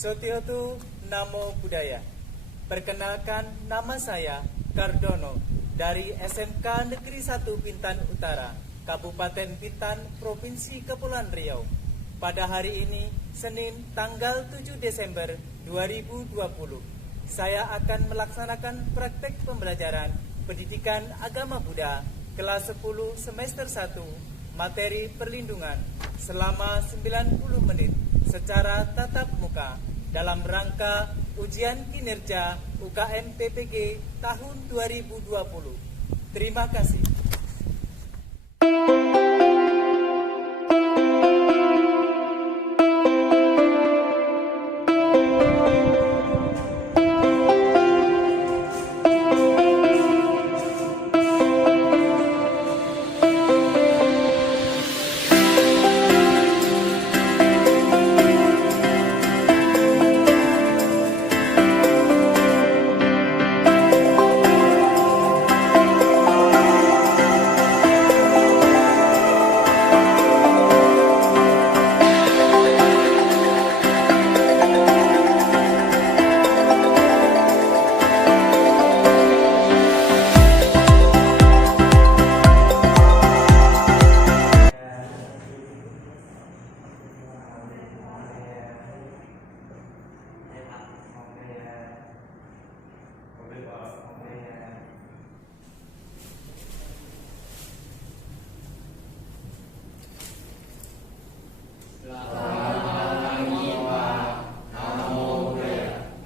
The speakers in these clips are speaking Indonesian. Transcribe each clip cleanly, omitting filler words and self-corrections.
Sotiotu Namo Buddhaya. Perkenalkan, nama saya Kardono dari SMK Negeri 1 Bintan Utara, Kabupaten Bintan, Provinsi Kepulauan Riau. Pada hari ini, Senin tanggal 7 Desember 2020, saya akan melaksanakan praktek pembelajaran Pendidikan Agama Buddha kelas 10 semester 1 materi perlindungan selama 90 menit secara tatap muka dalam rangka ujian kinerja UKM PPG tahun 2020. Terima kasih.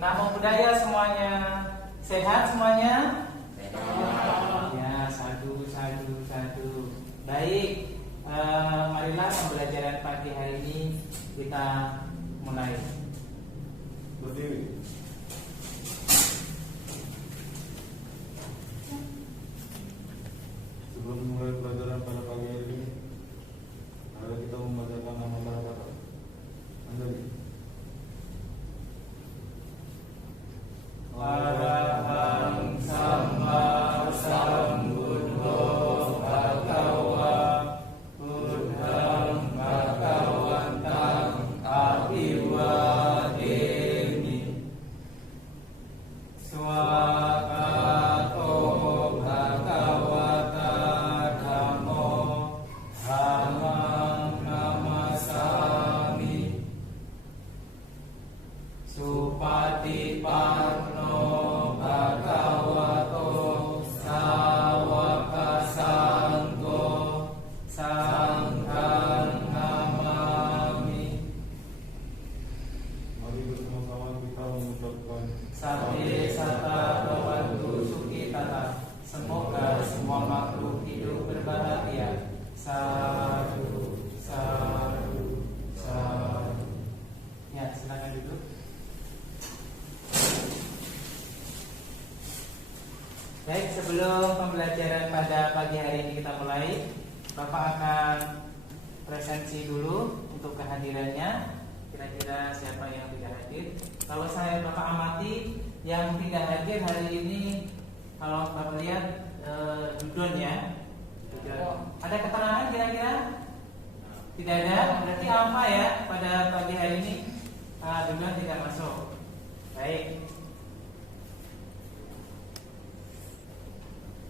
Namo Buddhaya semuanya. Sehat semuanya? Sehat. Ya, sadu. Baik, marilah pembelajaran pagi hari ini kita mulai. Berdiri. Sebelum mulai pelajaran pada pagi hari ini, mari kita membacakan nama Mahabharata. Andali. Arahang Samma Sambuddho Bhagava Buddhang Bhagavantang Abhiwademi Swakato Bhagavata Dhammo Dhammang Namasami Supatipanno Bhagavato Sawaka Sangho Sanghang Namami. Mari bersama-sama kita mengucapkan Sabde Sata Bhavantu Sukhitata. Semoga semua makhluk hidup berbahagia. Sadu. Ya, silakan duduk. Baik, sebelum pembelajaran pada pagi hari ini kita mulai, Bapak akan presensi dulu untuk kehadirannya. Kira-kira siapa yang tidak hadir? Kalau saya Bapak amati, yang tidak hadir hari ini, kalau Bapak lihat Dudon ya. Dudon. Ada keterangan kira-kira? Tidak ada. Berarti apa ya pada pagi hari ini Dudon tidak masuk. Baik.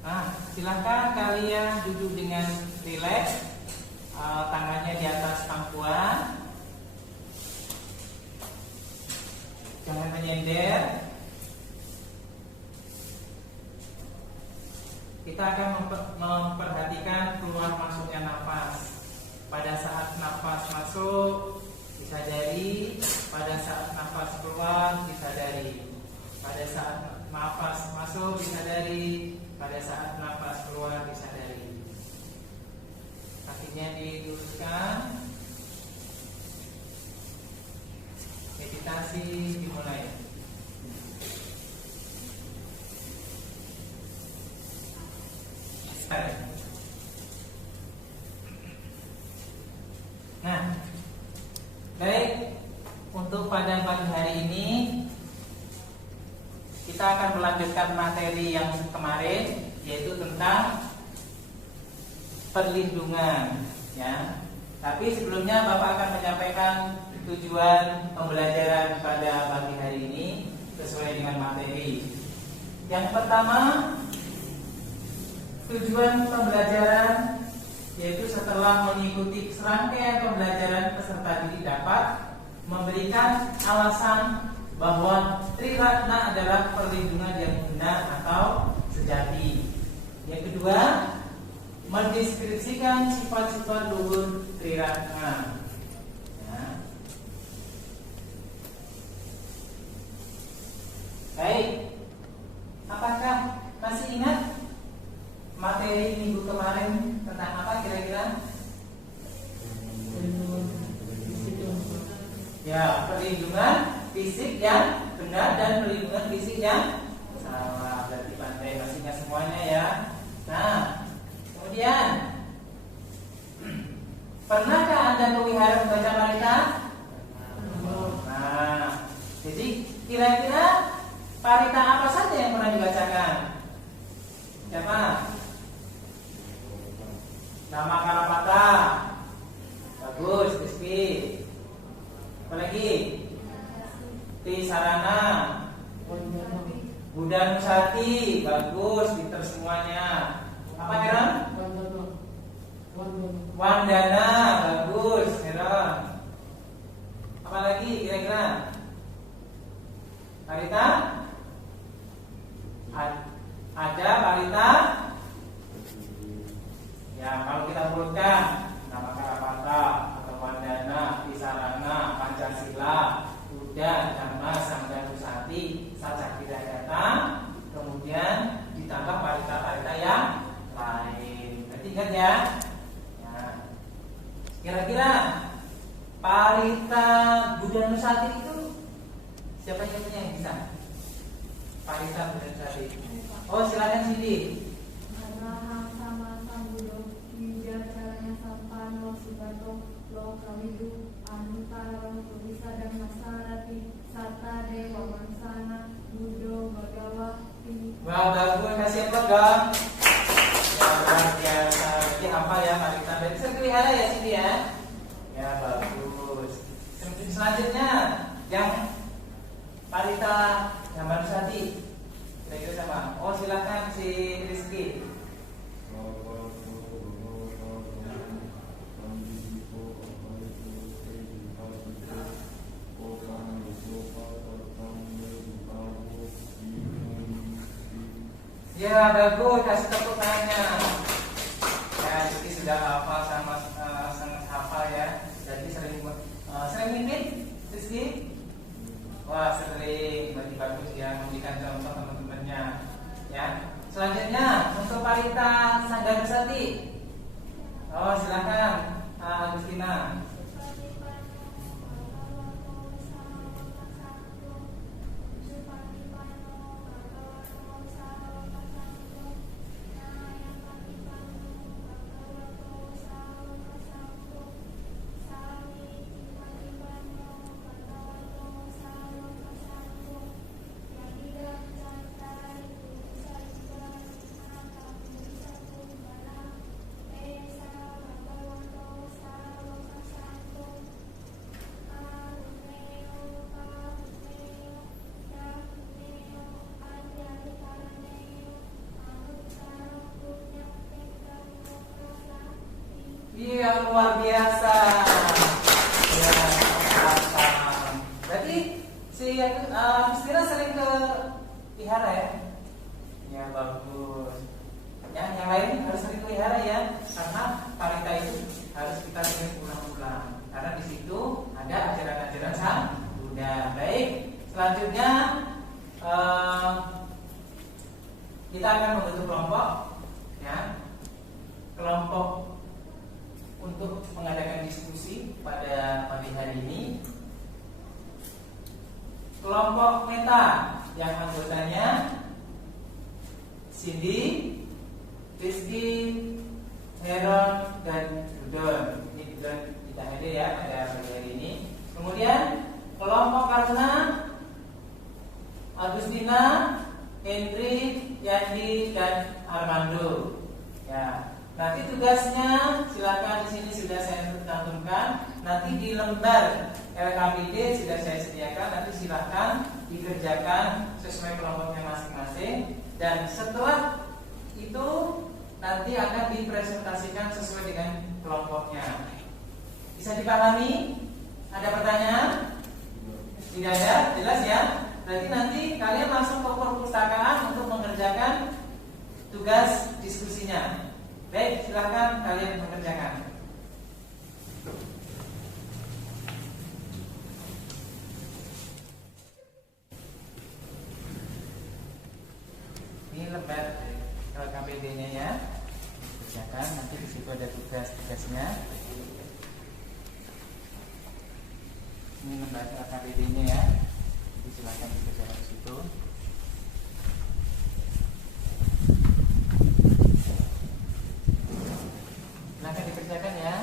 Nah, silakan kalian duduk dengan rileks, tangannya di atas pangkuan, jangan menyender. Kita akan memperhatikan keluar masuknya nafas. Pada saat nafas masuk, disadari. Pada saat nafas keluar, disadari. Pada saat nafas masuk, disadari. Pada saat nafas keluar, disadari. Kakinya diluruskan. Meditasi dimulai. Nah, baik, untuk pada pagi hari ini kita akan melanjutkan materi yang kemarin, yaitu tentang perlindungan, ya. Tapi sebelumnya Bapak akan menyampaikan tujuan pembelajaran pada pagi hari ini sesuai dengan materi. Yang pertama, tujuan pembelajaran yaitu setelah mengikuti serangkaian pembelajaran peserta didik dapat memberikan alasan bahwa Triratna adalah perlindungan yang benar atau sejati. Yang kedua, mendeskripsikan sifat-sifat luhur Triratna. Ya. Baik, apakah masih ingat materi minggu kemarin tentang apa kira-kira? Ya, perlindungan fisik yang benar dan perlindungan fisik yang salah. Berarti pandai masih ingat semuanya ya. Nah, kemudian pernahkah Anda pelihara membaca parita? Nah, jadi kira-kira parita apa saja yang pernah dibacakan? Siapa? Nama Karapata. Bagus, Rizky. Apa lagi? Tisarana. Budan Nusati. Bagus, pinter semuanya. Apa Heron? Wandana. Bagus, Heron. Apa lagi kira-kira? Parita? Ada Parita? Ya, kalau kita urutkan nama Karapata atau Wandana, Tisarana, Pancasila, Buddha, Dhamma, Sangha, Nusati, Sajak datang, kemudian ditambah parita-parita yang lain. Berarti ingat ya? Ya. Kira-kira parita Buddha Nusati itu siapa yang punya yang bisa? Parita Buddha Nusati. Oh, silakan Cindy. Wah, bagus, kasih apa dong? Ya, luar biasa. Berarti apa ya parita? Berarti sering pelihara ya sini ya? Ya, bagus. Selanjutnya yang parita yang baru tadi. Kira-kira sama. Oh, silakan si Rizky. Ya, bagus, kasih tepuk tangannya. Ya, jadi sudah hafal sama sangat hafal ya. Jadi sering mimpin, Rizky? Wah, sering, berarti bagus ya, memberikan contoh teman-temannya. Ya, selanjutnya untuk parita Sangga Nusati. Oh, silakan, Agustina. Iya, luar biasa. Ya, berarti si Agustina sering ke wihara ya? Ya, bagus. Ya, yang lain harus sering ke wihara ya, karena parita itu harus kita sering ulang-ulang. Karena di situ ada ajaran-ajaran Sang Buddha. Baik, selanjutnya kita akan membentuk kelompok, ya, kelompok untuk mengadakan diskusi pada pagi hari ini. Kelompok meta yang anggotanya Cindy, Rizky, Heron, dan Budon. Ini Budon tidak hadir ya pada pagi hari ini. Kemudian kelompok Karuna, Agustina, Hendri, Yandi, dan Armando. Ya. Nanti tugasnya silakan di sini sudah saya tercantumkan. Nanti di lembar LKPD sudah saya sediakan. Nanti silahkan dikerjakan sesuai kelompoknya masing-masing. Dan setelah itu nanti akan dipresentasikan sesuai dengan kelompoknya. Bisa dipahami? Ada pertanyaan? Tidak ada? Jelas ya? Berarti nanti kalian langsung ke perpustakaan untuk mengerjakan tugas diskusinya. Baik, silakan kalian mengerjakan. Ini lembar KPD-nya ya. Kerjakan, nanti di situ ada tugas-tugasnya. Ini lembar KPD-nya ya. Jadi silakan dikerjakan di situ. Silakan dikerjakan ya.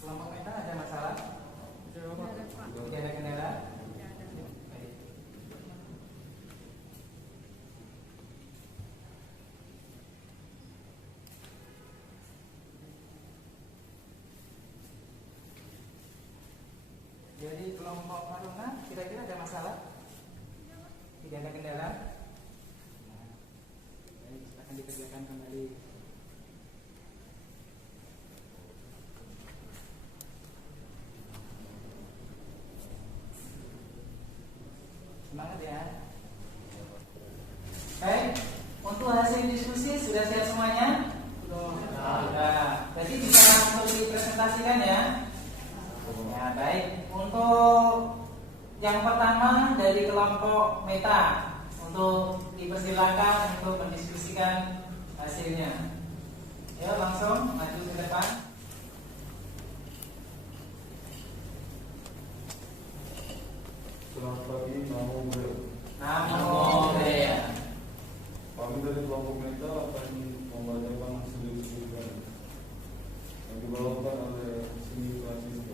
Kelompok meta ada masalah? Tidak ada kendala? Baik. Jadi kelompok Maruna kira-kira ada masalah? Tidak ada kendala? Baik, akan dikerjakan kembali. Semangat ya. Baik, untuk hasil diskusi sudah siap semuanya? Sudah. Jadi bisa langsung dipresentasikan ya. Ya, baik. Untuk yang pertama dari kelompok meta, untuk dipersilakan untuk mendiskusikan hasilnya. Ya, langsung maju ke depan. Selamat pagi, Namo Buddhaya. Namo Buddhaya. Kami dari kelompok meta akan membacakan hasil diskusi kami yang dibawakan oleh Sini Francisco.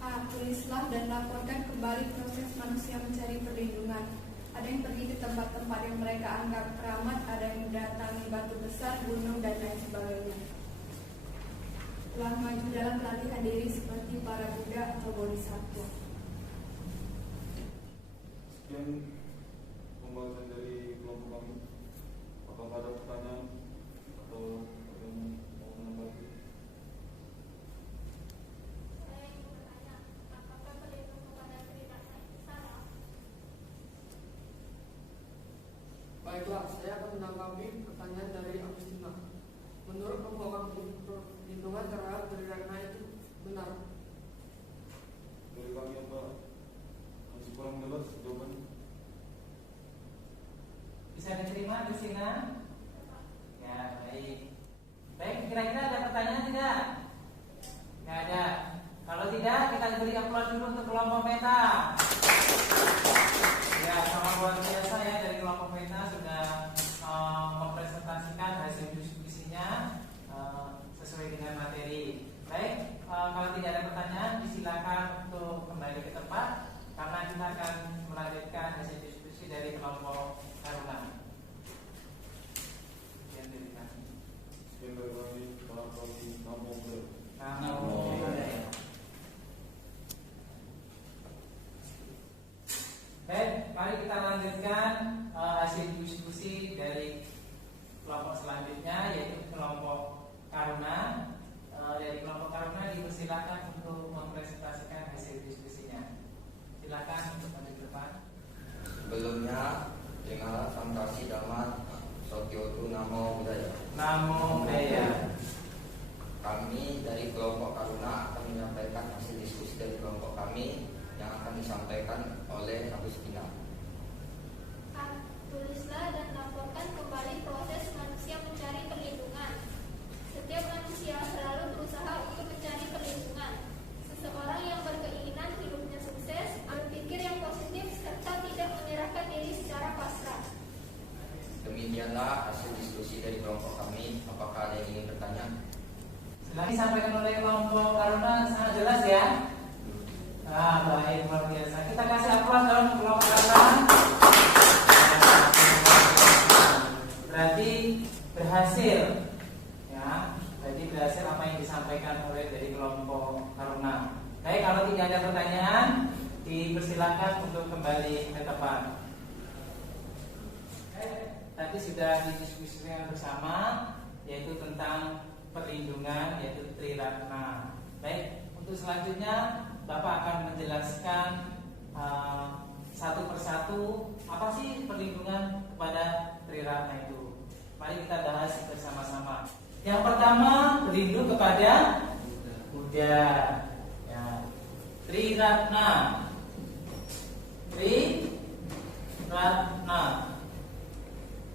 A. Tulislah dan laporkan kembali proses manusia mencari perlindungan. Ada yang pergi ke tempat-tempat yang mereka anggap keramat, ada yang mendatangi batu besar, gunung, dan lain sebagainya. Telah maju dalam latihan diri seperti para Buddha atau Bodhisattva. Sekian pembahasan dari kelompok kami. Apakah ada pertanyaan atau ada yang mau menambahkan? Baiklah, saya akan menanggapi pertanyaan dari Agustina. Menurut pembawa perlindungan terhadap Tridharma itu benar. Dari kami apa? Masih kurang jelas jawabannya. Bisa diterima Agustina? Ya, baik. Baik, kira-kira ada pertanyaan tidak? Tidak ada. Kalau tidak, kita beri aplaus dulu untuk kelompok meta. Ya, sangat luar biasa ya dari kelompok meta sudah mempresentasikan hasil diskusinya sesuai dengan materi. Baik, kalau tidak ada pertanyaan, disilakan untuk kembali ke tempat karena kita akan melanjutkan hasil diskusi dari kelompok Taruna. Sekian dari kami. Selamat pagi, Namo Buddhaya. Namo Buddhaya. Baik, mari kita lanjutkan hasil diskusi dari kelompok selanjutnya, yaitu kelompok Karuna. Dari kelompok Karuna dipersilakan untuk mempresentasikan hasil diskusinya. Silakan untuk maju ke depan. Sebelumnya, dengarlah samkasi damat Sotyotu Namo Buddhaya. Namo Buddhaya. Kami dari kelompok Karuna akan menyampaikan hasil diskusi dari kelompok kami yang akan disampaikan oleh Agustina. A. Tulislah dan laporkan kembali proses manusia mencari perlindungan. Setiap manusia selalu berusaha untuk mencari perlindungan kelompok Karuna sangat jelas ya. Nah, baik, luar biasa. Kita kasih aplaus dong kelompok Karuna. Berarti berhasil, ya. Jadi berhasil apa yang disampaikan oleh dari kelompok Karuna. Baik, kalau tidak ada pertanyaan, dipersilakan untuk kembali ke tempat. Tadi sudah didiskusikan bersama, yaitu tentang perlindungan, yaitu Triratna. Baik, untuk selanjutnya Bapak akan menjelaskan satu persatu apa sih perlindungan kepada Triratna itu. Mari kita bahas bersama-sama. Yang pertama, berlindung kepada Buddha. Ya. Triratna. Triratna.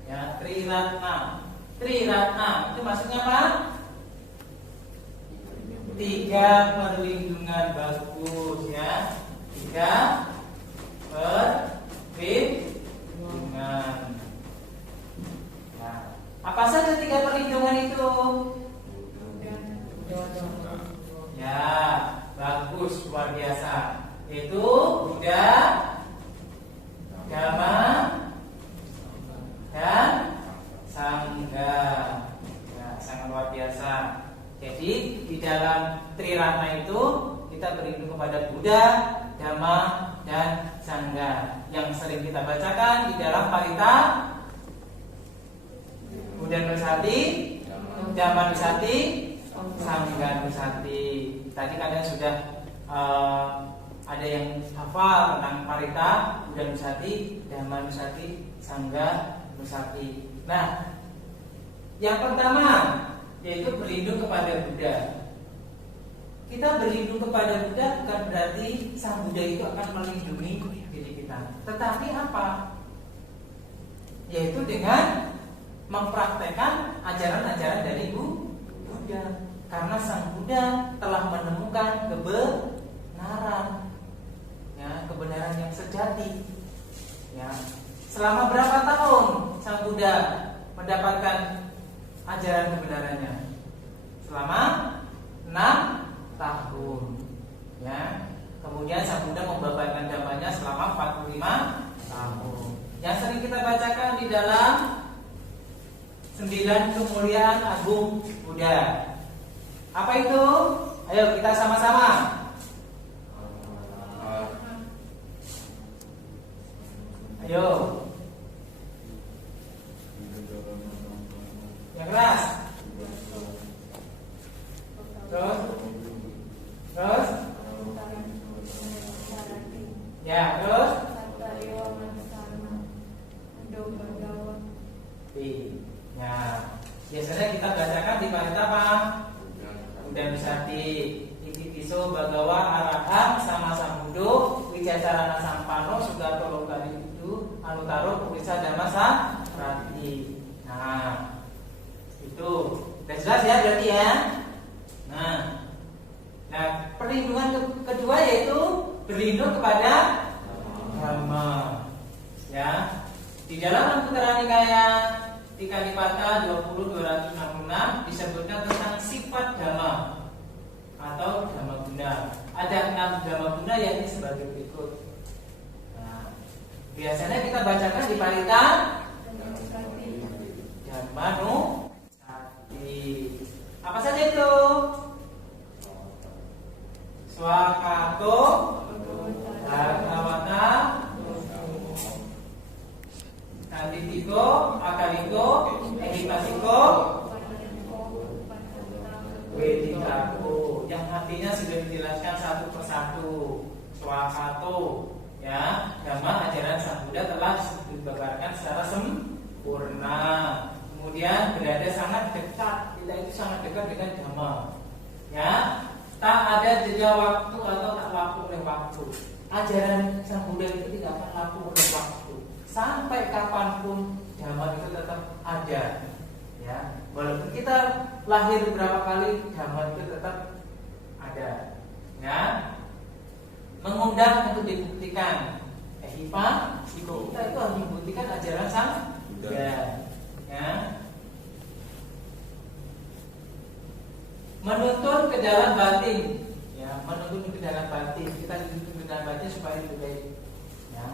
Ya, Triratna. Triratna itu maksudnya apa? 3 perlindungan, bagus ya. 3 perlindungan. Nah, apa saja 3 perlindungan itu? Ya, bagus, luar biasa. Itu Buddha, Dhamma, dan Sangha. Ya, sangat luar biasa. Jadi di dalam Triratna itu kita berlindung kepada Buddha, Dhamma, dan Sangha. Yang sering kita bacakan di dalam Parita Buddha Nusati, Dhamma Nusati, Sangha Nusati. Tadi kalian sudah ada yang hafal tentang Parita Buddha Nusati, Dhamma Nusati, Sangha Nusati. Nah, yang pertama yaitu berlindung kepada Buddha. Kita berlindung kepada Buddha bukan berarti Sang Buddha itu akan melindungi diri kita. Tetapi apa? Yaitu dengan mempraktekkan ajaran-ajaran dari Buddha. Karena Sang Buddha telah menemukan kebenaran, ya, kebenaran yang sejati. Ya. Selama berapa tahun Sang Buddha mendapatkan ajaran kebenarannya? Selama 6 tahun. Ya. Kemudian Sang Buddha membabarkan dhammanya selama 45 tahun. Yang sering kita bacakan di dalam 9 kemuliaan agung Buddha. Apa itu? Ayo kita sama-sama. Ayo. Yang keras. Terus. Ya, terus. Ya. Biasanya kita bacakan di Parita apa? Buddha Nusati, Itipiso Bhagawa Arahang Sama Sambuddho Wijacarana Sampano Sugato Lokali itu Anutaro Purisa Dhamma Sarati. Nah, itu udah jelas ya berarti ya. Nah, perlindungan kedua yaitu berlindung kepada Dhamma. Ya, di dalam Anguttara Nikaya Tikanipata 20-266 disebutkan tentang sifat Dhamma atau Dhamma Guna. Ada 6 Dhamma Guna yakni sebagai berikut. Nah, biasanya kita bacakan di Parita Dhamma Nusati. Apa saja itu? Swakato, Bhagavata, Kanditiko, Akaliko, Ehipasiko, Wedikaku. Yang artinya sudah dijelaskan satu persatu. Swakato, ya, Dhamma ajaran Sang Buddha telah dibabarkan secara sempurna. Kemudian berada sangat dekat, kita itu sangat dekat dengan Dhamma. Ya, tak ada jeda waktu atau tak laku oleh waktu. Ajaran Sang Buddha itu tidak akan laku oleh waktu. Sampai kapanpun Dhamma itu tetap ada. Ya, walaupun kita lahir berapa kali, Dhamma itu tetap ada. Ya, mengundang untuk dibuktikan. Ehipa, kita itu harus membuktikan ajaran Sang Buddha. Ya, menuntun ke dalam batin, ya, menuntun ke dalam batin. Kita dituntun ke dalam batin supaya lebih baik, ya.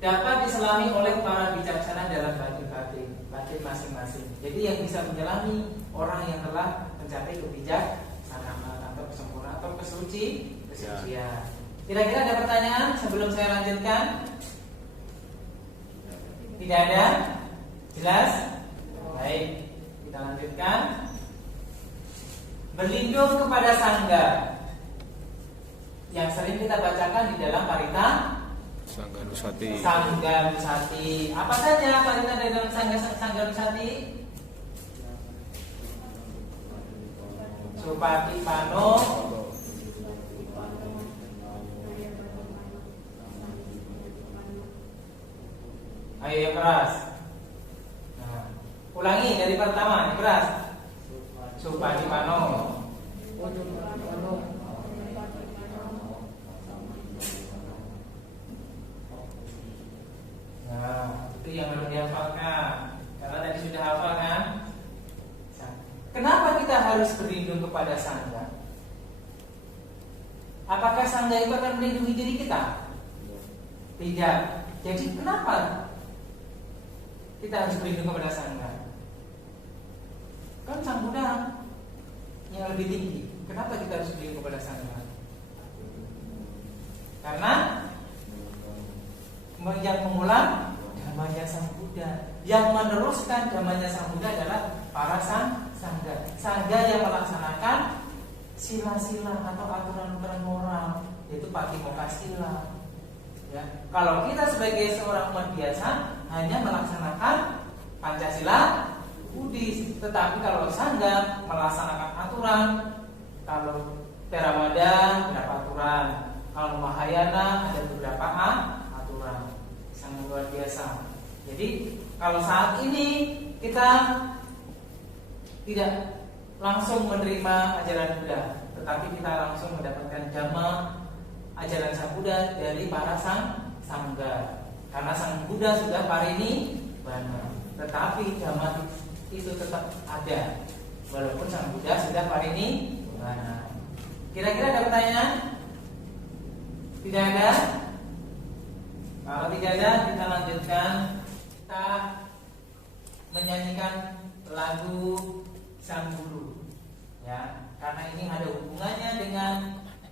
Dapat diselami oleh para bijaksana dalam batin masing-masing. Jadi yang bisa menyelami orang yang telah mencapai kebijaksanaan atau kesempurnaan atau kesucian. Kira-kira ada pertanyaan sebelum saya lanjutkan? Tidak ada? Jelas? Baik, kita lanjutkan. Berlindung kepada sangga yang sering kita bacakan di dalam parita Sangga Nusati. Sangga Nusati. Apa saja parita di dalam Sangga Nusati? Supati Pano, ayo yang keras. Nah, ulangi dari pertama, yang keras. Supati Pano. Nah, itu yang harus dihafalkan. Karena tadi sudah hafal kan? Kenapa kita harus berlindung kepada sangga? Apakah sangga itu akan melindungi diri kita? Tidak. Jadi kenapa kita harus berlindung kepada sangga? Kan sang Buddha yang lebih tinggi. Kenapa kita harus berlindung kepada sangga? Karena yang mengulang dhammanya sang Buddha, yang meneruskan dhammanya sang Buddha adalah para sangga. Sangga yang melaksanakan sila-sila atau aturan-aturan moral, yaitu patimokkha sila. Ya. Kalau kita sebagai seorang umat biasa hanya melaksanakan Pancasila Buddhis, tetapi kalau sangga melaksanakan aturan, kalau Theravada berapa aturan, kalau Mahayana ada beberapa aturan, sangat luar biasa. Jadi kalau saat ini kita tidak langsung menerima ajaran Buddha, tetapi kita langsung mendapatkan dhamma ajaran sang Buddha dari para sangga. Karena sang Buddha sudah parinibbana, tetapi dhamma itu tetap ada walaupun sang Buddha sudah parinibbana. Kira-kira ada pertanyaan? Tidak ada? Kalau tidak ada, kita lanjutkan. Kita menyanyikan lagu Sang Guru, ya, karena ini ada hubungannya dengan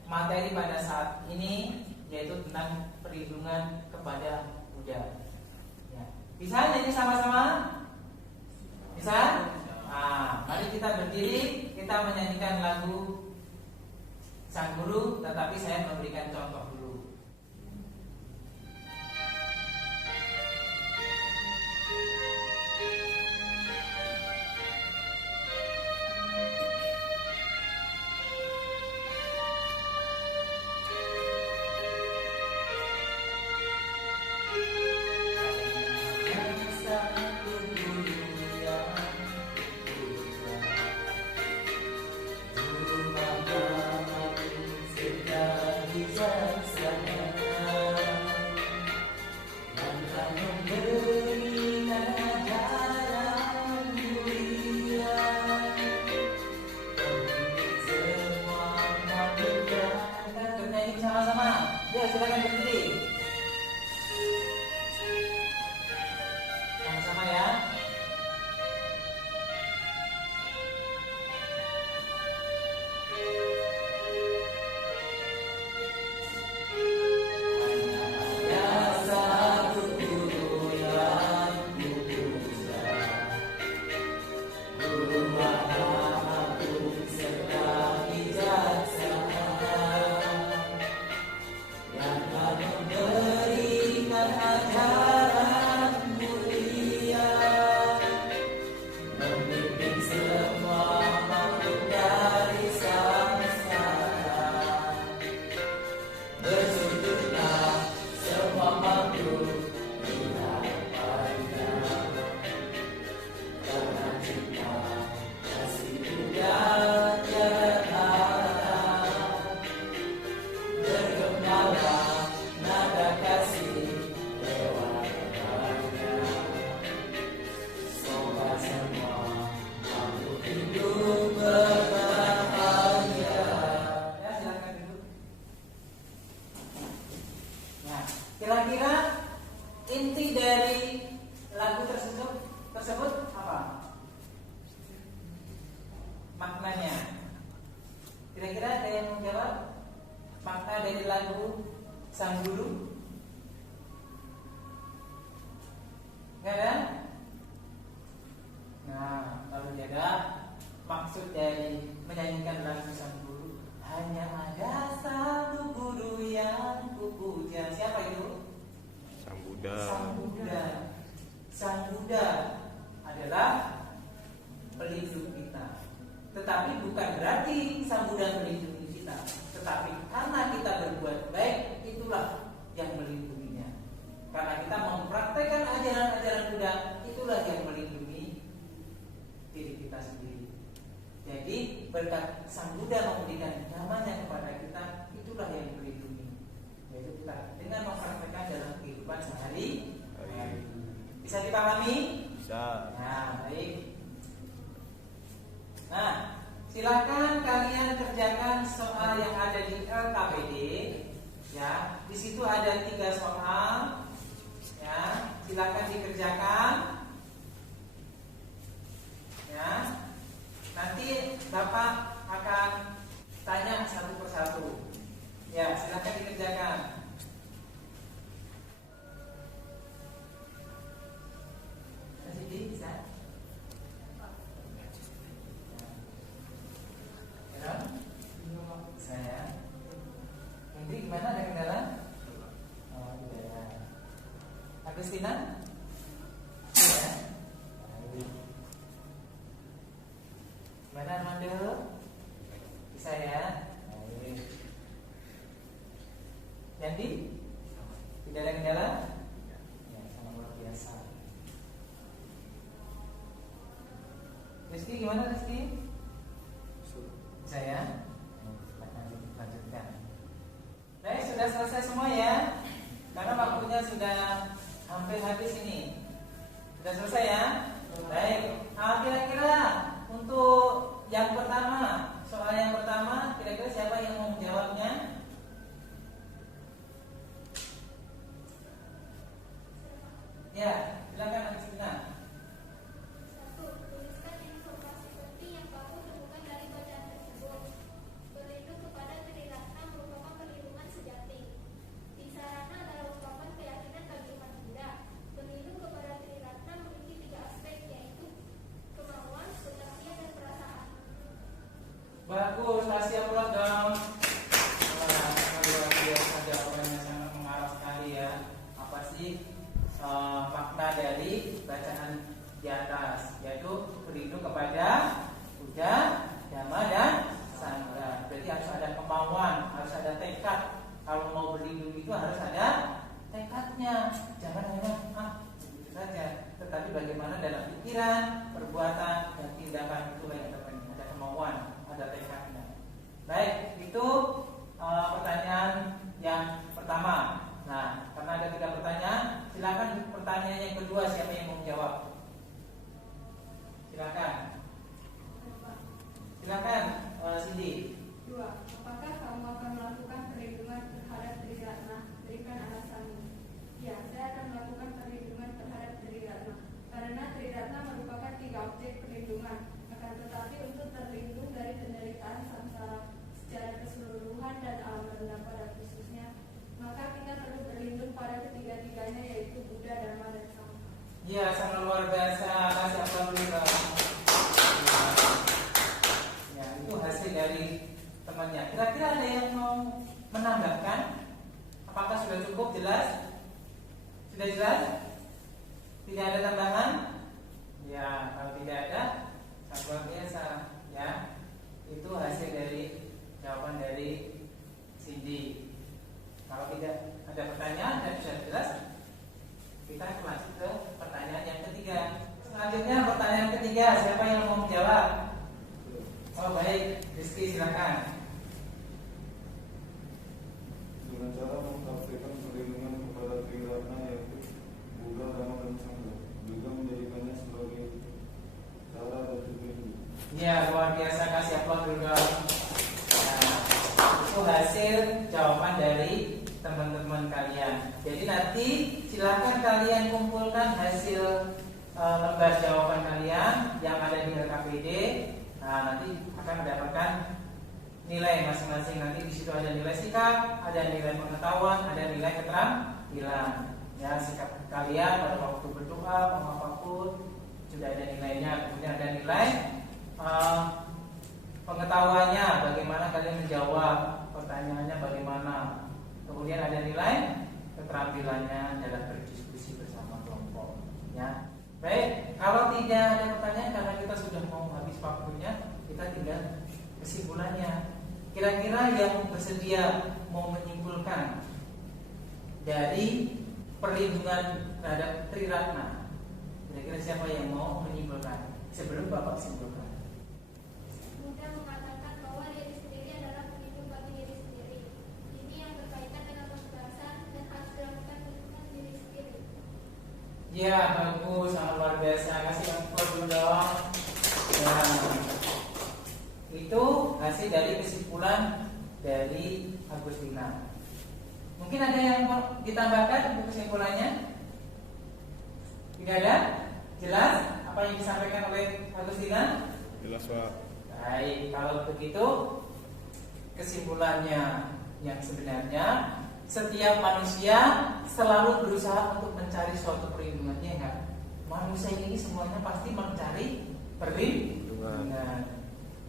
materi pada saat ini, yaitu tentang perlindungan kepada Buddha. Ya. Bisa nyanyi sama-sama? Bisa? Nah, mari kita berdiri, kita menyanyikan lagu Sang Guru, tetapi saya memberikan contoh dulu. fakta dari lagu Sang Guru? Nggak ada? Nah, kalau tidak ada, maksud dari menyanyikan lagu Sang Guru, hanya ada satu guru yang kupuja. Siapa itu? Sang Buddha. Sang Buddha. Sang Buddha adalah pelindung kita. Tetapi bukan berarti Sang Buddha melindungi kita. Tetapi karena kita berbuat baik, itulah yang melindunginya. Karena kita mempraktekkan ajaran-ajaran Buddha, itulah yang melindungi diri kita sendiri. Jadi berkat Sang Buddha memberikan namanya kepada kita, itulah yang melindungi. Yaitu kita dengan mempraktekkan dalam kehidupan sehari-hari. Bisa dipahami? Bisa. Nah, baik. Nah, silakan kalian kerjakan soal yang ada di LKPD. Ya, di situ ada 3 soal. Ya, silakan dikerjakan. Ya, nanti Bapak akan tanya satu persatu. Ya, silakan dikerjakan. Masih bisa? Ya, saya. Nanti gimana, ada kendala? Oh, tidak ya. Agustina? Ya. Gimana Armando? Bisa ya? Yandi? Tidak ada kendala? Ya, sangat luar biasa. Rizky gimana Rizky? Bisa ya? Lanjutkan. Baik, sudah selesai semua ya? Karena waktunya sudah hampir habis ini. Sudah selesai ya? Baik. Kira-kira untuk yang pertama, soal yang pertama, kira-kira siapa yang mau menjawabnya? Ya, silakan Agustina. 1. Tuliskan informasi penting yang kamu temukan dari bacaan tersebut. Berlindung kepada Triratna merupakan perlindungan sejati. Tisarana adalah ungkapan keyakinan bagi umat Buddha. Berlindung kepada Triratna memiliki 3 aspek, yaitu kemauan, kesaktian, dan perasaan. Bagus, kasih aplaus dong. Wah, luar biasa, jawabannya sangat mengarah sekali ya. Apa sih makna dari bacaan di atas, yaitu berlindung kepada Buddha, Dhamma, dan Sangha. Berarti harus ada kemauan, harus ada tekad. Kalau mau berlindung itu harus ada tekadnya. Jangan hanya begitu saja, tetapi bagaimana dalam pikiran, perbuatan, dan tindakan itu yang ada kemauan, ada tekadnya. Baik, itu pertanyaan yang pertama. Nah, karena ada 3 pertanyaan, silakan pertanyaan yang kedua, siapa yang mau menjawab? Silakan. Silakan, Cindy. 2. Apakah kamu akan melakukan perlindungan terhadap Triratna? Berikan alasanmu. Ya, saya akan melakukan perlindungan terhadap Triratna karena Triratna merupakan 3 objek perlindungan. Akan tetapi untuk terlindung dari penderitaan samsara secara keseluruhan dan alam rendah pada khususnya, maka kita perlu berlindung pada ketiga-tiganya, yaitu Buddha, Dhamma, dan Sangha. Ya, sangat luar biasa. Kasih aplaus dulu. Ya, itu hasil dari temannya. Kira-kira ada yang mau menambahkan? Apakah sudah cukup jelas? Sudah jelas? Tidak ada tambahan? Ya, kalau tidak ada, sangat luar biasa. Ya, itu hasil dari jawaban dari Cindy. Kalau tidak ada pertanyaan dan sudah jelas, kita lanjut ke pertanyaan yang ketiga. Selanjutnya pertanyaan ketiga, siapa yang mau menjawab? Oh baik, Rizky silakan. Dengan cara mempraktikkan perlindungan kepada Triratna, yaitu Buddha, Dhamma, dan Sangha, juga menjadikannya sebagai cara dan tujuan. Ya, luar biasa, kasih aplaus dulu dong. Nah, itu hasil jawaban dari teman-teman kalian. Jadi nanti silakan kalian kumpulkan hasil lembar jawaban kalian yang ada di LKPD. Nah, nanti akan mendapatkan nilai masing-masing. Nanti di situ ada nilai sikap, ada nilai pengetahuan, ada nilai keterampilan. Ya, sikap kalian pada waktu berdoa, apapun sudah ada nilainya. Kemudian ada nilai pengetahuannya, bagaimana kalian menjawab pertanyaannya, bagaimana. Kemudian ada nilai keterampilannya dalam berdiskusi bersama kelompok. Ya, baik. Kalau tidak ada pertanyaan karena kita sudah mau habis waktunya, kita tinggal kesimpulannya. Kira-kira yang bersedia mau menyimpulkan dari perlindungan terhadap Triratna, kira-kira siapa yang mau menyimpulkan sebelum Bapak simpulkan? Mudah mengatakan bahwa diri sendiri adalah pelindung bagi diri sendiri. Ini yang berkaitan dengan kebebasan dan harus dilakukan perlindungan diri sendiri. Ya, bagus, sangat luar biasa. Kasih ampun dulu dong. Ya, itu hasil dari kesimpulan dari Agustina. Mungkin ada yang mau ditambahkan untuk kesimpulannya? Tidak ada? Jelas apa yang disampaikan oleh Agustina? Jelas, Pak. Baik, kalau begitu kesimpulannya yang sebenarnya setiap manusia selalu berusaha untuk mencari suatu perlindungannya, enggak? Manusia ini semuanya pasti mencari perlindungan.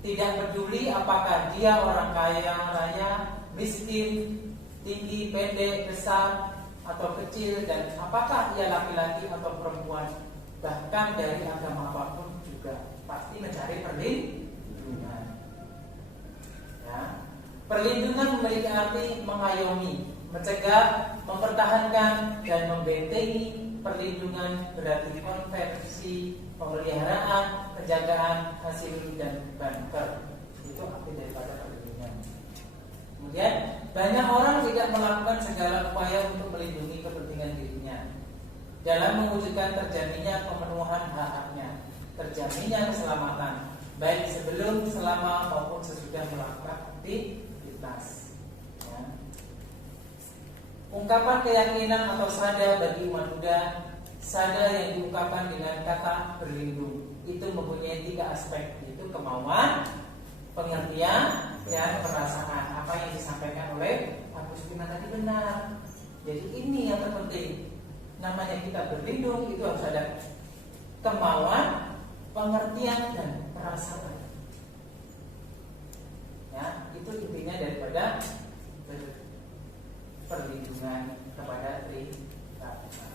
Tidak peduli apakah dia orang kaya, raya, miskin, tinggi, pendek, besar, atau kecil, dan apakah ia laki-laki atau perempuan, bahkan dari agama apapun juga pasti mencari perlindungan. Ya. Perlindungan memiliki arti mengayomi, mencegah, mempertahankan, dan membentengi. Perlindungan berarti konversi, pemeliharaan, penjagaan, hasil dan banter. Itu arti daripada perlindungan. Kemudian banyak orang tidak melakukan segala upaya untuk melindungi kepentingan dirinya dalam mewujudkan terjaminnya pemenuhan hak-haknya, terjaminnya keselamatan, baik sebelum, selama maupun sesudah melakukan aktivitas. Ya. Ungkapan keyakinan atau sada bagi umat Buddha, sada yang diungkapkan dengan kata berlindung, itu mempunyai 3 aspek, yaitu kemauan, pengertian, dan perasaan. Apa yang disampaikan oleh Agustina tadi benar. Jadi ini yang terpenting. Namanya kita berlindung itu harus ada kemauan, pengertian, dan perasaan. Ya, itu intinya daripada perlindungan kepada Triratna.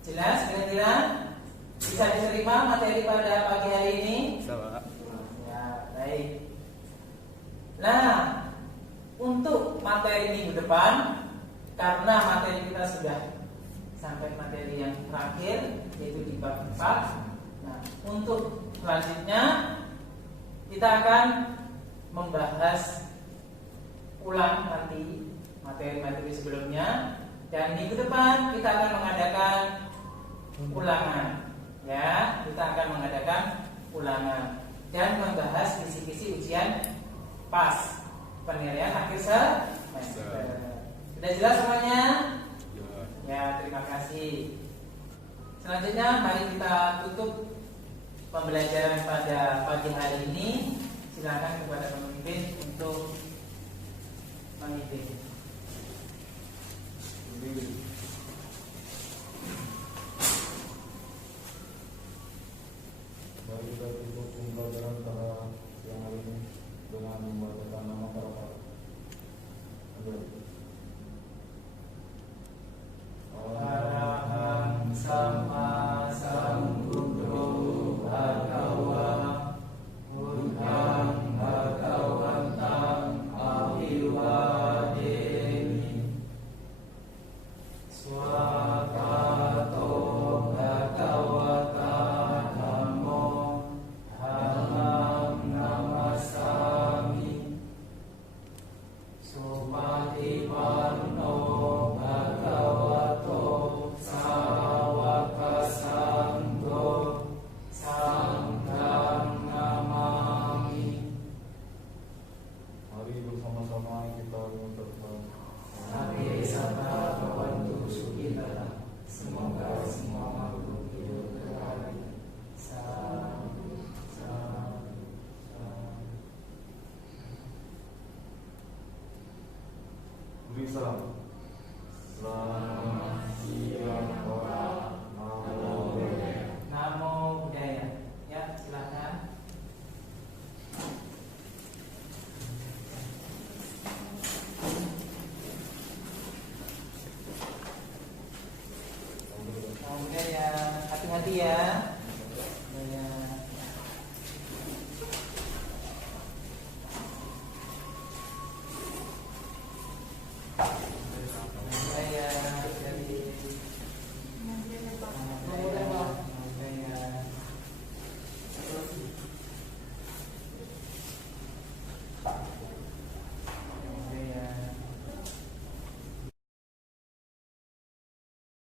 Jelas kira-kira? Bisa diterima materi pada pagi hari ini? Bisa, Pak. Ya, baik. Nah, untuk materi minggu depan, karena materi kita sudah sampai materi yang terakhir, yaitu di bab 4. Nah, untuk selanjutnya kita akan membahas ulang nanti materi-materi sebelumnya, dan minggu depan kita akan mengadakan ulangan. Ya, kita akan mengadakan ulangan dan membahas kisi-kisi ujian pas penilaian akhir semester. Sudah jelas semuanya? Ya, terima kasih. Selanjutnya mari kita tutup pembelajaran pada pagi hari ini. Silakan kepada pemimpin untuk memimpin. Mari kita tutup pembelajaran pada siang hari ini dengan membacakan nama para pakar. Arahang sama sambuddho bhagava buddhang bhagavantang abiwademi swakato bhagavata dhammo dhammam namasami supatipanno bhagavato sawaka sanggo sanghang namami. Mari bersama-sama kita mengucapkan Nabi sabda bawantu sukita, semoga semua makhluk hidup berbahagia. Salam, salam, salam. Misal, setelah